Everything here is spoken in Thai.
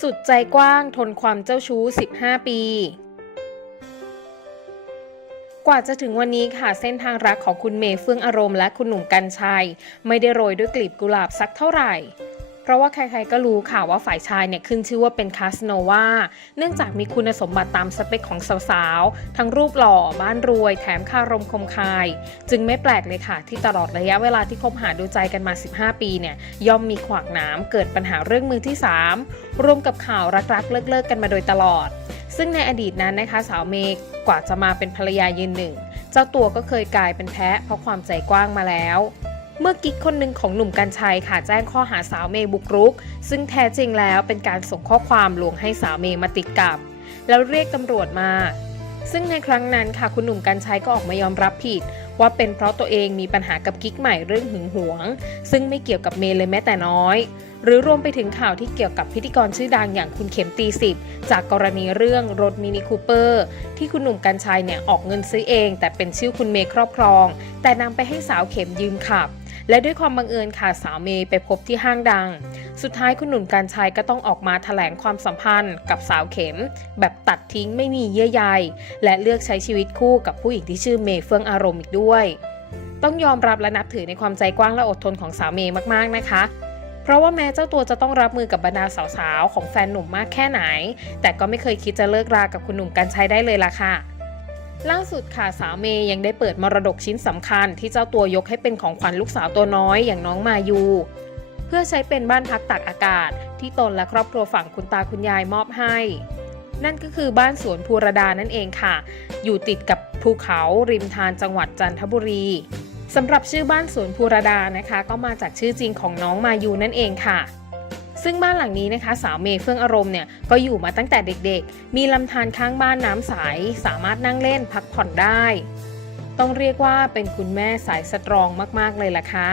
สุดใจกว้างทนความเจ้าชู้ 15 ปี กว่าจะถึงวันนี้ค่ะเส้นทางรักของคุณเมย์เฟื่องอารมณ์และคุณหนุ่มกัญชัย ไม่ได้โรยด้วยกลีบกุหลาบสักเท่าไหร่ ราะว่าใครๆก็รู้ค่ะว่าฝ่ายชายเนี่ยขึ้นชื่อว่าเป็นคาสโนวาเนื่องจากมีคุณสมบัติตามสเปคของสาวๆ ทั้งรูปหล่อบ้านรวย แถมคารมคมคาย จึงไม่แปลกเลยค่ะ ที่ตลอดระยะเวลาที่คบหาดูใจกันมา 15 ปีเนี่ยย่อมมีขวากหน้ำเกิดปัญหาเรื่องมือที่ 3 รวมกับข่าวรักๆ เลิกๆ กันมาโดยตลอด ซึ่งในอดีตนั้นนะคะสาวเมย์กว่าจะมาเป็นภรรยายืนหนึ่ง เจ้าตัวก็เคยกลายเป็นแพ้เพราะความใจกว้างมาแล้ว เมื่อกิ๊กคนหนึ่งของหนุ่มกัญชัยค่ะแจ้งข้อหาสาวเมย์บุกรุก ซึ่งแท้จริงแล้วเป็นการส่งข้อความลวงให้สาวเมย์มาติดกับ แล้วเรียกตำรวจมา ซึ่งในครั้งนั้นค่ะคุณหนุ่มกัญชัยก็ออกมายอมรับผิด ว่าเป็นเพราะตัวเองมีปัญหากับกิ๊กใหม่เรื่องหึงหวง ซึ่งไม่เกี่ยวกับเมย์เลยแม้แต่น้อย หรือรวมไปถึงข่าวที่เกี่ยวกับพิธีกรชื่อดังอย่างคุณเข็มตีสิบจากกรณีเรื่องรถมินิคูเปอร์ที่คุณหนุ่มกัญชัยเนี่ยออกเงินซื้อเอง แต่เป็นชื่อคุณเมย์ครอบครอง แต่นำไปให้สาวเข็มยืมขับ และด้วยความบังเอิญค่ะสาวเมย์ไปพบที่ห้างดัง สุดท้ายคุณหนุ่มกัญชัยก็ต้องออกมาแถลงความสัมพันธ์กับสาวเข็ม แบบตัดทิ้งไม่มีเยื่อใยและเลือกใช้ชีวิตคู่กับผู้หญิงที่ชื่อเมย์เฟื่องอารมณ์อีกด้วย ต้องยอมรับและนับถือในความใจกว้างและอดทนของสาวเมย์มากๆนะคะเพราะว่าแม้เจ้าตัวจะต้องรับมือกับบรรดาสาวๆ ของแฟนหนุ่มมากแค่ไหน แต่ก็ไม่เคยคิดจะเลิกรากับคุณหนุ่มกัญชัยได้เลยล่ะค่ะ ล่าสุดค่ะสาวเมย์ยังได้เปิดมรดกชิ้นสำคัญที่เจ้าตัวยกให้เป็นของขวัญลูกสาวตัวน้อยอย่างน้องมายู เพื่อใช้เป็นบ้านพักตากอากาศ ที่ตนและครอบครัวฝั่งคุณตาคุณยายมอบให้ นั่นก็คือบ้านสวนภูรดานั่นเองค่ะ อยู่ติดกับภูเขาริมทานจังหวัดจันทบุรีสำหรับชื่อบ้านสวนภูรดานะคะ ก็มาจากชื่อจริงของน้องมายูนั่นเองค่ะ ซึ่งบ้านหลังนี้นะคะ สาวเมย์เฟื่องอารมณ์เนี่ยก็อยู่มาตั้งแต่เด็กๆ มีลำธารข้างบ้านน้ำใสสามารถนั่งเล่นพักผ่อนได้ ต้องเรียกว่าเป็นคุณแม่สายสตรองมากๆเลยล่ะค่ะ